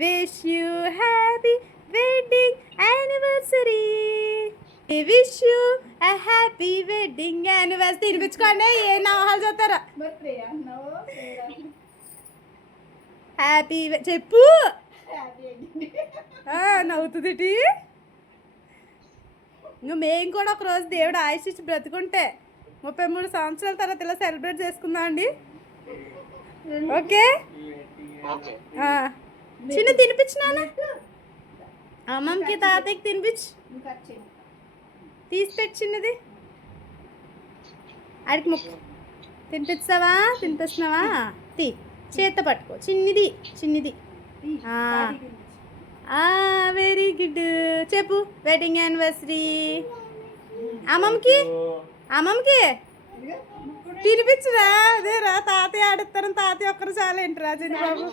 Wish you happy wedding anniversary. Wish you happy wedding anniversary. తినిపించుకోండి, ఏ నవహాలు చేస్తారా. హ్యాపీ చెప్పు. నవ్వుతుంది. ఇంకా మేము కూడా ఒకరోజు దేవుడు ఆయుష్ ఇచ్చి బ్రతుకుంటే 33 సంవత్సరాల తర్వాత ఇలా సెలబ్రేట్ చేసుకుందాం అండి. ఓకే. చిన్న తినిపించినానా అమ్మమ్మకి తాతయ్యకి తినిపించు. తీసి పెట్టి చిన్నది ఆడికి ముక్కు తినిపిస్తావా. తినిపిస్తున్నావా? చేత పట్టుకో. చిన్నది. Very good. చెప్పు వెడ్డింగ్ యానివర్సరీ. అమ్మమ్మకి తినిపించురా. అదేరా తాతయ్య ఆడిస్తారని తాతయ్య ఒక్కరు చాలా ఏంటరా చిన్నబాబు.